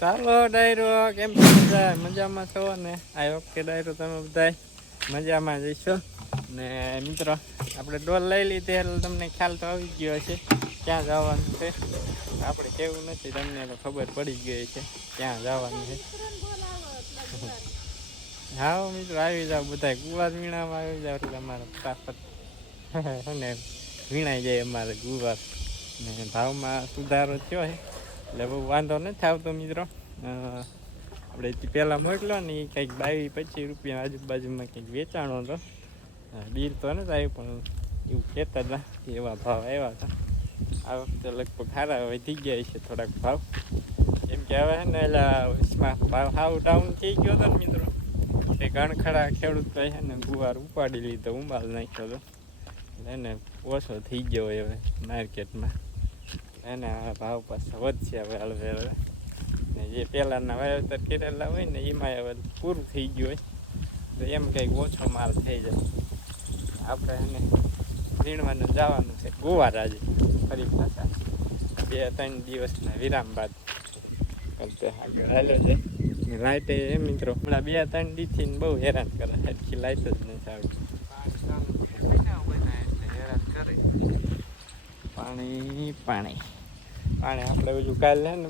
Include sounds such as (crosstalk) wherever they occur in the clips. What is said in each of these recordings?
ચાલો ડાયરો, કેમ બધા? મજામાં છો ને? આ વખતે ડાયરો તમે બધા મજામાં જઈશો ને મિત્રો, આપણે ડોલ લઈ લીધી, એટલે તમને ખ્યાલ તો આવી ગયો છે ક્યાં જવાનું છે? આપણે કેવું નથી, તમને તો ખબર પડી ગઈ છે. ક્યાં જવાનું છે? હા મિત્રો, આવી જાવ બધા ગુવાર વીણામાં આવી જાવ એટલે અમારે ફટાફટ અને (laughs) વીણાઈ જાય અમારે ગુવાર ને ભાવમાં સુધારો થયો છે એટલે બહુ વાંધો નથી આવતો મિત્રો. આપણે પહેલાં મોકલ્યો ને એ કંઈક બાવીસ પચીસ રૂપિયા આજુબાજુમાં કંઈક વેચાણો હતો. બિલ તો નથી આવ્યું, પણ એવું કહેતા હતા કે એવા ભાવ આવ્યા હતા. આ વખતે લગભગ સારા વધી ગયા છે થોડાક ભાવ. કેમ કે હવે ને, એટલા ભાવ હાવ ડાઉન થઈ ગયો હતો ને મિત્રો. એ ઘણખરા ખેડૂત છે ને, ગુવાર ઉપાડી લીધો, ઉંબાલ નાખ્યો હતો. એટલે એને ઓછો થઈ ગયો હવે માર્કેટમાં એને ભાવ પાછા વધશે હવે હળવે હળવે ને જે પહેલાંના વાવેતર કરેલા હોય ને એમાં હવે પૂરું થઈ ગયું હોય. તો એમ કંઈક ઓછો માલ થઈ જાય. આપણે એને વીણવાનું જવાનું છે ગોવા રાજે ફરી પાછા. બે ત્રણ દિવસના વિરામ બાદ. આગળ હાલ્યો છે. લાઇટ એ મિત્રો. હમણાં બે ત્રણ દીથી બહુ હેરાન કરે. સરખી લાઇટ જ નથી આવતી હેરાન કરે પાણી પાણી. પાણી આપણે બીજું કાલે ને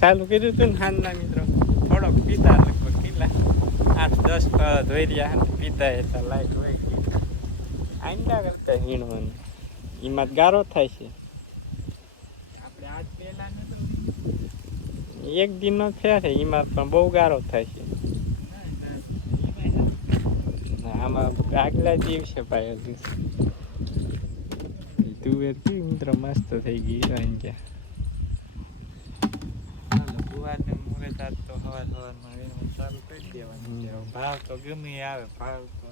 ચાલુ કર્યું હતું ને હાલના મિત્રો. થોડોક પીતા લગભગ કેટલા? આઠ દસ ધોઈ રહ્યા ને પીતા હતા લાઈટ હોય આંડા કરતા હીણવાનું. એમાં ગારો થાય છે. આપણે આજ પહેલા એક દિનનો ફેર છે એમાં પણ બહુ ગારો થાય છે. આમાં આગલા દિવસે ભાઈ હજુ. તુવેર કેવી મિત્રો મસ્ત થઈ ગઈ અહીં ગયા ગુવારને મુહૂર્ત આજ તો હવાર હવારમાં વેણવાનું ચાલુ કરી દેવાનું ભાવ તો ગમે આવે ભાવ તો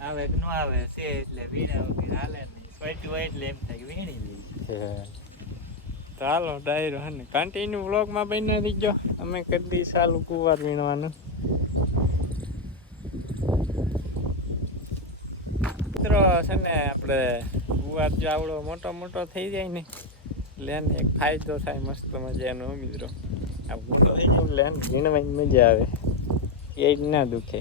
આવે કે ન આવે છે એટલે વીણા વગર હાલે નહીં હોય એટલે એમ થાય કે વીણી લઈએ ચાલો ડાયરો હે ને કન્ટિન્યુ વ્લોગમાં બની રહી ગયો અમે કરી દી ચાલુ કુવાર વીણવાનું મિત્રો છે ને આપણે કુવાર જો આવડો મોટો મોટો થઈ જાય ને એને એક ફાયદો થાય મસ્ત મજાનો મિત્રો. આ મોટો થઈ ગયો લેન એને મજા આવે. એ જ ના દુખે.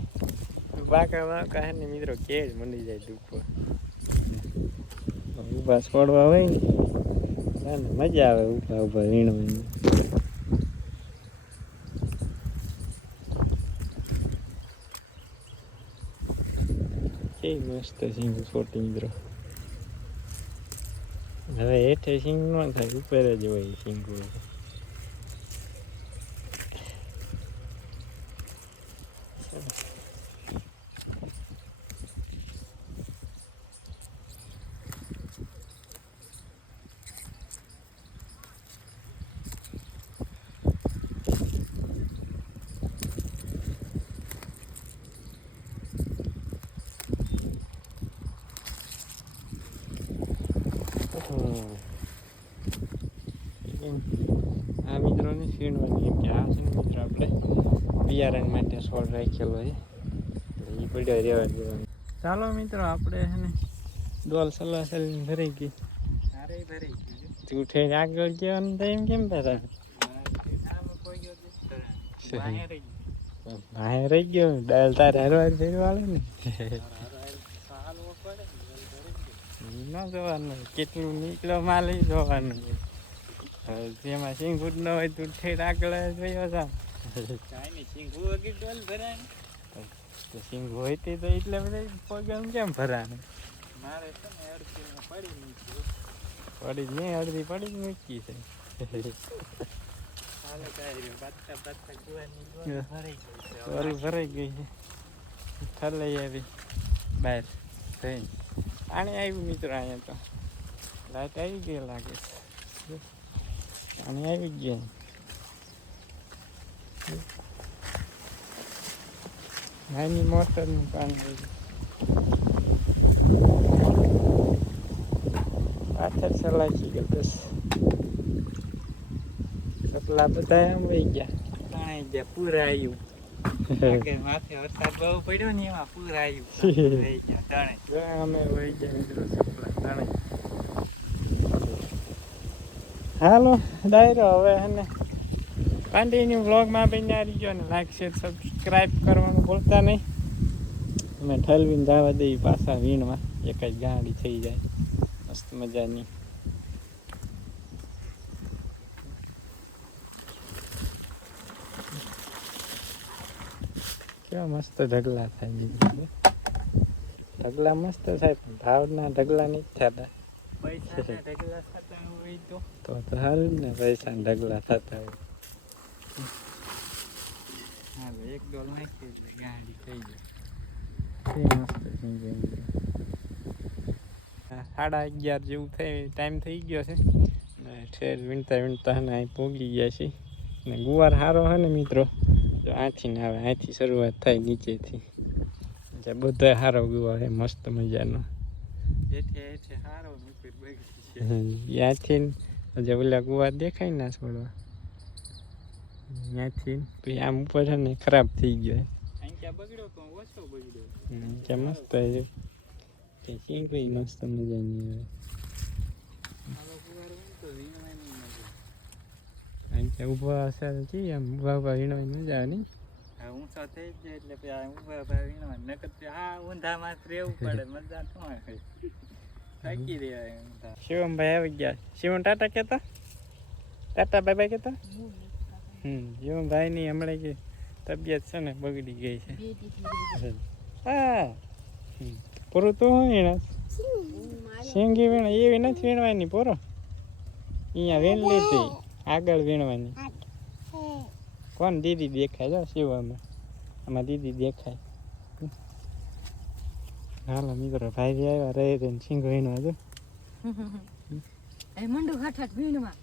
બાકા બાકા હે ને મિત્રો કે જ મળી જાય દુખવા ઊભા છોડવા હોય ને મજા આવે ઊભા ઊભા વીણવાની. કેવી મસ્ત છે ફોટી, મિત્રો. હવે હેઠે સિંગ ન થાય ઉપર જ હોય સિંગ આ એમ કે આ છે ને મિત્રો આપણે બિયારણ માટે છોડ રાખેલો છે. એટલે એ પડ્યો રહેવા દેવાનો. ચાલો મિત્રો આપણે છે ને ડોલ સલાહ સલીને ભરાઈ ગઈ. ભરી ગયું તું થઈને આગળ ગયો તો એમ કેમ ભરા ભાઈ રહી ગયો. ડાલ તારે હરવાર ફેરવા ને? ના ને, ન જોવાનું કેટલું નીકળો માલ જવાનું. જેમાં સિંગ ફૂટ ન હોય તું ઠેર આગળ જ રહ્યો જા કાંઈ નહીં, ડોલ ભરાય ને. તો સિંગ હોય તે તો એટલે બધા પગમ કેમ ભરાને મારે છે ને અડધી પડી મૂકી પડી જ નહીં અડધી પડી જ મૂકી છે. ભરાઈ ગઈ છે. ઠલાઈ આવી. બહાર થઈને પાણી આવ્યું મિત્રો અહીંયા તો. લાઈટ આવી ગઈ લાગે છે. પાણી આવી ગયા નાની મોટરનું પાણી આવી પાછળ સલાચી ગયો બસ કેટલા બધા આમ વહી ગયા તણાઈ ગયા, પૂર આવ્યું. કે માથે વરસાદ બહુ પડ્યો ને એમાં પૂર આવ્યું. રહી ગયા, તણાઈ. જો અમે વહી ગયા મિત્રો સપલા ત્રણે હાલો, ડાયરો હવે હે ને કન્ટિન્યુ વ્લોગમાં આવી ગયો અને લાઈક શેર સબસ્ક્રાઈબ કરવાનું ભૂલતા નહીં. અમે ઠલવીને જવા દઈએ પાછા વીણમાં એક જ ગાડી થઈ જાય. મસ્ત મજાની. કેવા મસ્ત ઢગલા થાય ઢગલા મસ્ત થાય, પણ ભાવના ઢગલા નહીં થતા. પૈસા ઢગલા તો તો સારું ને પૈસા ઢગલા થતા હોય હાલો એક ડોલ નાખી એટલે ગાડી થઈ જાય મસ્ત થઈ જાય. સાડા અગિયાર જેવું થઈ ટાઈમ થઈ ગયો છે ને ઠેર વીણતા વીણતા ને અહીં પહોંચી ગયા છે ને ગુવાર સારો હે ને મિત્રો તો આથી ને આવે અહીંથી શરૂઆત થાય નીચેથી એટલે બધા સારો ગુવાર છે મસ્ત મજાનો જેઠે હેઠે બગડી છે ત્યાંથી જે ઓલા કુવા દેખાય ના છોડવા. ત્યાંથી પછી આમ ઉપર છે ને ખરાબ થઈ ગયો. ત્યાં મસ્ત ચીંકવી મસ્ત મજાની આવે. આવો કુવાર હોય ને તો વીણવાની મજા કારણ કે ઊભા હશે તો આમ ઊભા ઊભા વીણવાની મજા આવે નહીં? ઊંચો થઈ જાય એટલે ઊભા ઊભા વીણવા નકર આ ઊંધામાં રહેવું પડે મજા ન આવે. થાકી રહ્યા ઊંધા શિવમભાઈ આવી ગયા. શિવમ ટાટા કહેતા? ટાટા બાય બાય કહેતા? હમ શિવમ શિવમભાઈની હમણાં કે તબિયત છે ને બગડી ગઈ છે. હા. પૂરું તો હું વીણા સિંગી વીણા એવી નથી વીણવાની પૂરો? અહીંયા વીણ લીધી. આગળ વીણવાની. કોણ દીદી દેખાય? જો શિવમાં. આમાં દીદી દેખાય. હાલો મિત્રો ભાઈ આવ્યા રહે છે ને સિંગ વીણવા હજુ (laughs) એ મંડુ હઠ વીણમાં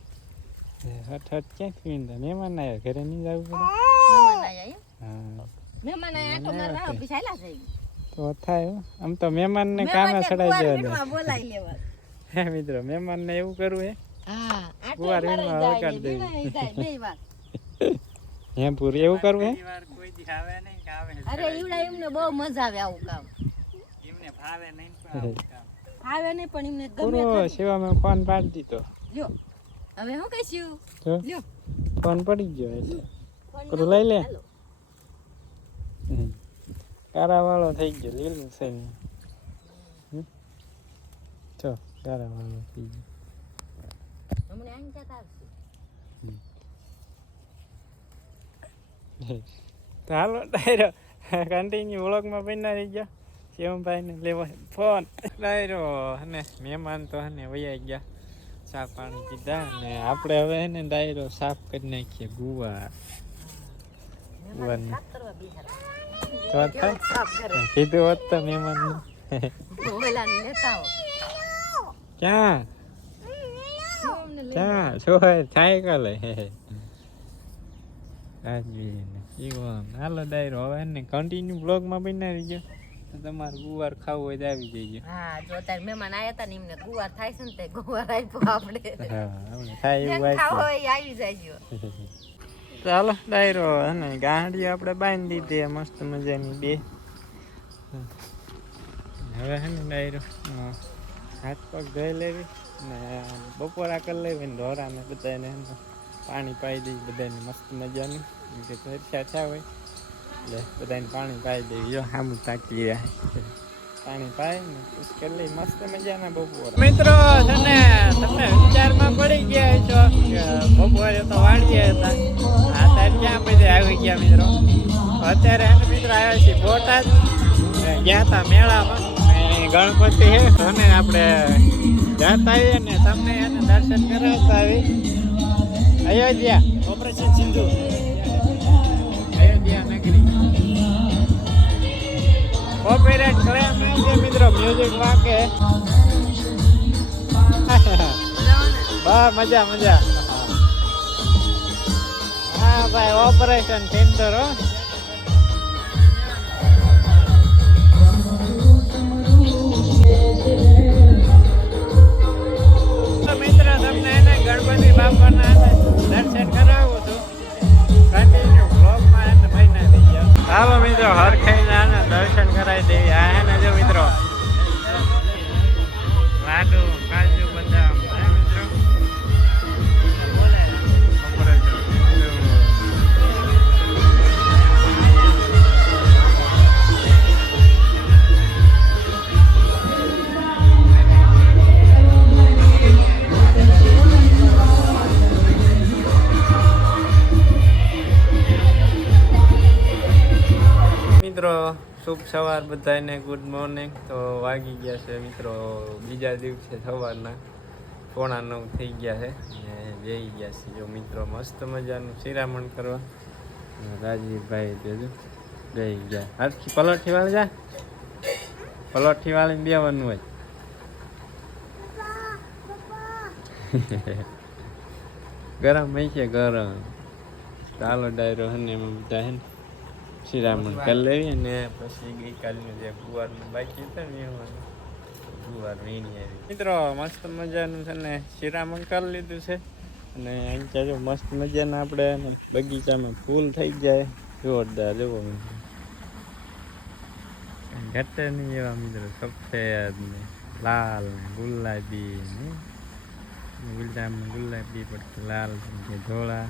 હઠ હટ ક્યાંથી વીણતા મહેમાન આવ્યા ઘરે નહીં જવું પડે? મહેમાન આવ્યા મહેમાન મારવા આવો, પછી હાલ્યા તો થાય આમ તો મહેમાનને કામે ચડાઈ દેવા બોલાઈ લેવા. (laughs) હે મિત્રો મહેમાનને એવું કરવું હે? હા ગુવાર મારવા વીણવા જાય ને વીણાય વાર. (laughs) હે પૂરું એવું કરવું હે? કોઈ દી આવે નહીં આવે અરે ઈવડા એમને બહુ મજા આવે આવું કામ. ભાવે નહીં પણ આવું કામ. આવે નહીં પણ એમને ગમે પૂરો. સેવામાં ફોન પાડી દીધો? જો હવે શું કહીશું? જો લ્યો. ફોન પડી ગયો એટલે. પેલું લઈ લે. કારાવાળો થઈ ગયો લીલું છે. જો કારાવાળો થઈ ગયો. હાલો ડાયરો. કન્ટિન્યુ વ્લોગમાં બન્યા રહી ગયા શિવમભાઈને લેવો ફોન. ડાયરો અને મહેમાન તો હને વૈયા ગયા. ચા પાણી પીધા અને આપણે હવે એને ડાયરો સાફ કરી નાખીએ ગુવા મહેમાન. કીધું હોત તો આવો. ક્યાં? ક્યાં? શું સાયકલ હાલો ડાયરો હવે એને કન્ટિન્યુ બ્લોગમાં રહી ગયો તમારે ગુવાર ખાવું હોય તો આવી જઈએ હા જો તાર મહેમાન આયા હતા ને એમને ગુવાર થાય છે ને તે ગુવાર આપ્યો આપણે. હા આપણે થાય એવું જેને ખાવો હોય આવી જાયજો. ચાલો ડાયરો અને ગાંડી આપણે બાંધી દીધી મસ્ત મજાની બે. હવે હે ને ડાયરો હાથ પગ ધોઈ લેવી ને બપોરા કરી લેવી ને ઢોરાને બધાને પાણી પાઈ દઈ બધાને મસ્ત મજાની. કે તરસ્યા થયા હોય? એટલે બધાને પાણી પાઈ દે. જો સામું તાકી રહ્યા પાણી પાઈ ને કેટલી મસ્ત મજાના બપોર. મિત્રો છે ને તમે વિચારમાં પડી ગયા છો બપોરે તો વાડીએ હતા. અત્યારે ક્યાં પછી આવી ગયા મિત્રો? અત્યારે મિત્રો આવ્યા છીએ બોટાદ. ગયા હતા મેળામાં. ગણપતિ હે અને આપણે જતા આવીએ ને તમને એને દર્શન કરાવતા આવી Ayodhya operation Sindhu. Copyright claim છે મિત્રો મ્યુઝિક વાગે. બા, મજા મજા. હા, ભાઈ ઓપરેશન સિંધુ હો તો મિત્ર, તમને એને ગણપતિ બાપાના આદુ કાજુ બદામ મિત્રો? મિત્રો શુભ સવાર બધાને ગુડ મોર્નિંગ તો વાગી ગયા છે મિત્રો, બીજા દિવસે સવારના. પોણા નવ થઈ ગયા છે ને જઈ ગયા છે જો મિત્રો, મસ્ત મજાનું શિરામણ કરવા. રાજીવભાઈ જોજો બેહી ગયા. હરખી પલોઠી વાળી જા. પલોઠી વાળી બેવાનું હોય. ગરમ હોય છે ગરમ. ચાલો ડાયરો હે ને એમાં બધા હે ને. શિરામણ કરી લેવી ને પછી ગઈકાલનું જે ગુવારનું બાકી હતું ને એમાં ગુવાર વીણી આવી મિત્રો મસ્ત મજાનું છે ને શિરામણ કરી લીધું છે. અને અહીં જો મસ્ત મજાના આપણે બગીચામાં ફૂલ થઈ જાય. જોરદાર જુઓ નહીં એવા મિત્રો સફેદ ને લાલ ને ગુલાબી ને. ગુલાબમાં ગુલાબી પડતી લાલ ધોળા.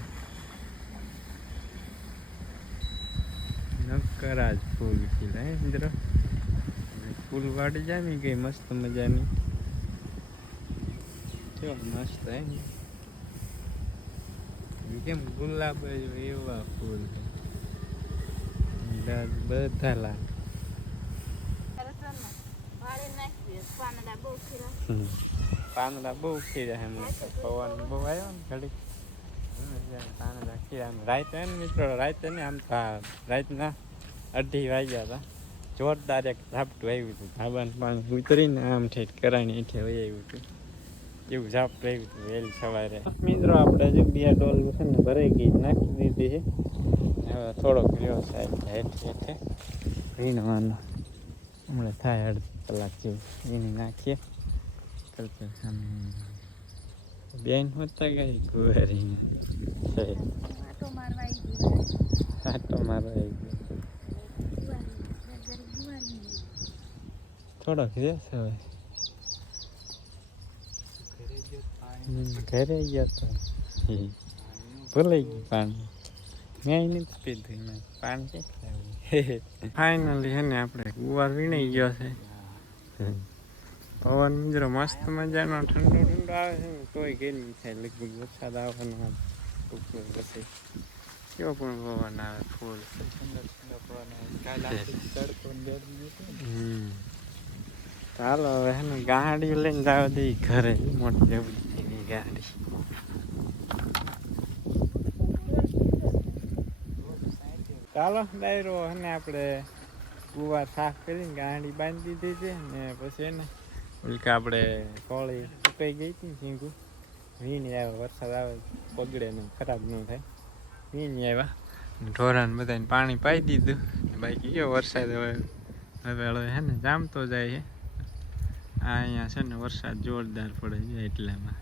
નકરા જ ફૂલ ખીલા હે મિત્રો ફૂલ વાડી જામી ગઈ, મસ્ત મજાની. કેવા મસ્ત હે કેમ ગુલાબ જ એવા ફૂલ બધા- બધા પાંદડા બહુ ખીરા એમ પવન બહુ આવ્યો ને ઘડીક. પાંદડા ખીરા રાઈતે મિત્રો રાતે ને આમ રાતના અઢી વાગ્યા હતા. જોરદાર એક ઝાપટું આવ્યું હતું. ધાબાનું પાણી ઉતરીને આમ ઠેઠ કરાણી એઠે વહી આવ્યું હતું. એવું ઝાપટું આવ્યું હતું વહેલી સવારે. મિત્રો આપણે હજુ બે ડોલ છે ને ભરાઈ ગઈ નાખી દીધી છે. હવે થોડોક રહ્યો સાહેબ હેઠે હેઠે. વીણવાનો હમણાં થાય અડધી કલાક જેવું. એને નાખીએ. કરતા સામે બેન હોતા ગઈ કુવારી આટો મારવા આવી ગયો. થોડોક રહેશે હવે ઘરે ગયા તો. ભૂલાઈ ગયું પાણી મેં નથી પીધું મેં પાણી કેટલા ફાઇનલી હે ને આપણે ગુવાર વીણાઈ ગયો છે પવન મિત્રો મસ્ત મજાનો ઠંડો ઠંડો આવે છે ને તોય ગરમી થાય લગભગ વરસાદ આવવાનો ટૂંકમાં પછી કેવો પણ પવન આવે ફૂલ ઠંડો ઠંડો પવન આવે. કાલે આપણે તડકો ને ગરમી ચાલો, હવે હે ને ગાડી લઈને જાવ દઈ ઘરે. મોટી જબરી એની ગાડી. ચાલો, ડાયરો અને આપણે કુવા સાફ કરીને ગાડી બાંધી દીધી છે ને પછી એને ઉલકા આપણે કોળી સુકાઈ ગઈ હતી ઝીંગું. વીણી આવ્યા, વરસાદ આવે બગડે ને ખરાબ ન થાય. વીણી આવ્યા ઢોરાને બધાને પાણી પાઈ દીધું. બાકી ગયો વરસાદ હવે હવે હે ને જામતો જાય છે. આ અહીંયા છે ને વરસાદ જોરદાર પડે છે એટલામાં.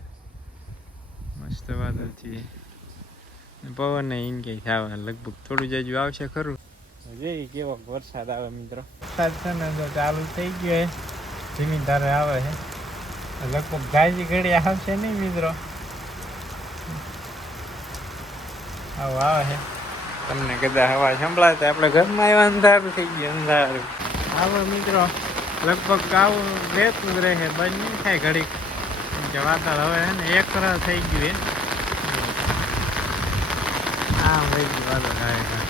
મસ્ત વાદળ છે. ને પવન ઇન કઈ થવા લગભગ થોડું જાજુ આવશે ખરું. જોઈ કેવો વરસાદ આવે મિત્રો. વરસાદ છે ને તો ચાલુ થઈ ગયો છે ધીમી ધારે આવે છે લગભગ ગાજી ઘડી આવશે નહીં મિત્રો. આવું આવે છે તમને કદાચ હવા સંભળાય તો આપણે ઘરમાં આવ્યા અંધારું થઈ ગયું અંધારું. આવો મિત્રો. લગભગ આવું રહેતું જ રહે બંધ નહીં થાય ઘડીક. કે હવે હે ને, એક રસ થઈ ગયું એ હા વહી ગયું વાતો આવે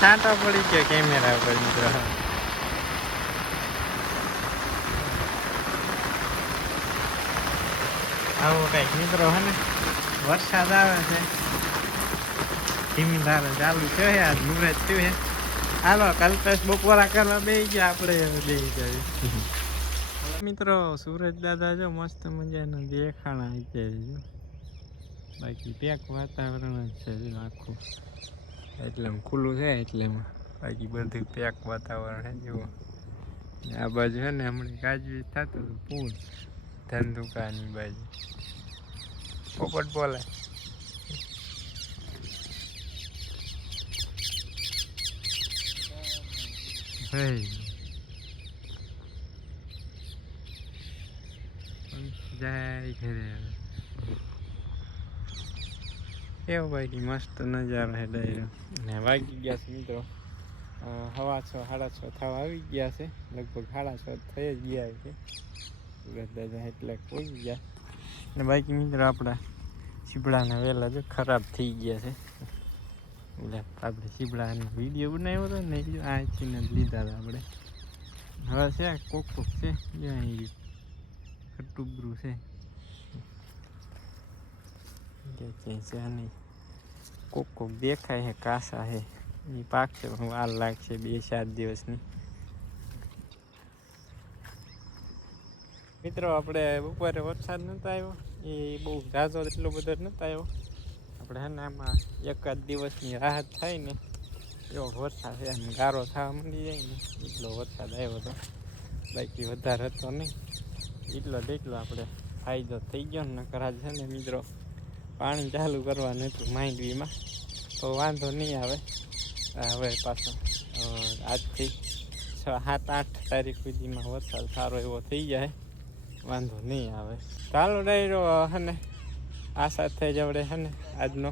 છાંટો પડી ગયો કેમેરા ઉપર, મિત્રો. આવું કંઈક, મિત્રો, હે ને. વરસાદ આવે છે. ધીમી ધારે ચાલુ છે આજ મુહૂર્ત થયું છે હાલો, કલ્પેશ બપોરા કરવા બે ગયા, આપણે બે જઈએ. મિત્રો, સુરજ દાદા જો મસ્ત મજાના દેખાણા અત્યારે જો. બાકી પેક વાતાવરણ જ છે આખું. એટલે ખુલ્લું છે એટલે બાકી બધું પેક વાતાવરણ છે, જુઓ. આ બાજુ છે ને હમણાં ગાજવી થતું હતું, પૂર. ધંધુકાની બાજુ. પોપટ બોલે Hey. જાય ઘરે એવો બાકી મસ્ત નજારો છે ડાયરો. અને વાગી ગયા છે મિત્રો. હવા છ સાડા છ થવા આવી ગયા છે. લગભગ સાડા છ થઈ જ ગયા છે. સુરત દાદા એટલે પહોંચી ગયા. અને બાકી મિત્રો આપણા શીબડાના વેલા જો ખરાબ થઈ ગયા છે. એટલે આપણે શીબડાનો વીડિયો બનાવ્યો હતો ને એ અહીંથી જ લીધા હતા આપણે. હવે છે આ કોક કોક છે જો અહીં ખટુબરું છે. નહીં કોક કોક દેખાય છે કાસા છે એ પાકશે પણ વાર લાગશે બે સાત દિવસની. મિત્રો, આપણે બપોરે વરસાદ નહોતો આવ્યો. એ બહુ ઝાઝો એટલો બધો નહોતો આવ્યો. આપણે હે ને આમાં એકાદ દિવસની રાહત થાય ને, એવો વરસાદ એમ ગારો થવા માંડી જાય ને, એટલો વરસાદ આવ્યો હતો બાકી વધારે હતો નહીં. એટલો એટલો આપણે ફાયદો થઈ ગયો ને કરા છે ને મિત્રો પાણી ચાલુ કરવાનું હતું માંડવીમાં, તો વાંધો નહીં આવે. હવે પાછો આજથી છ, સાત, આઠ તારીખ સુધીમાં વરસાદ સારો એવો થઈ જાય. વાંધો નહીં આવે. ચાલો ડાયરો હને આ સાથે જ આપણે છે ને આજનો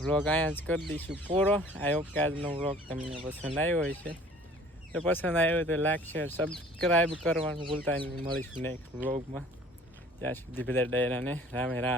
વ્લોગ અહીંયા જ કરી દઈશું પૂરો. આઈ હોપ કે આજનો વ્લોગ તમને પસંદ આવ્યો હોય છે તો પસંદ આવ્યો તો લાઈક શેર સબસ્ક્રાઈબ કરવાનું ભૂલતા નહીં. મળીશું નેક્સ્ટ વ્લોગમાં ત્યાં સુધી બધા ડાયરાને રામે રામ.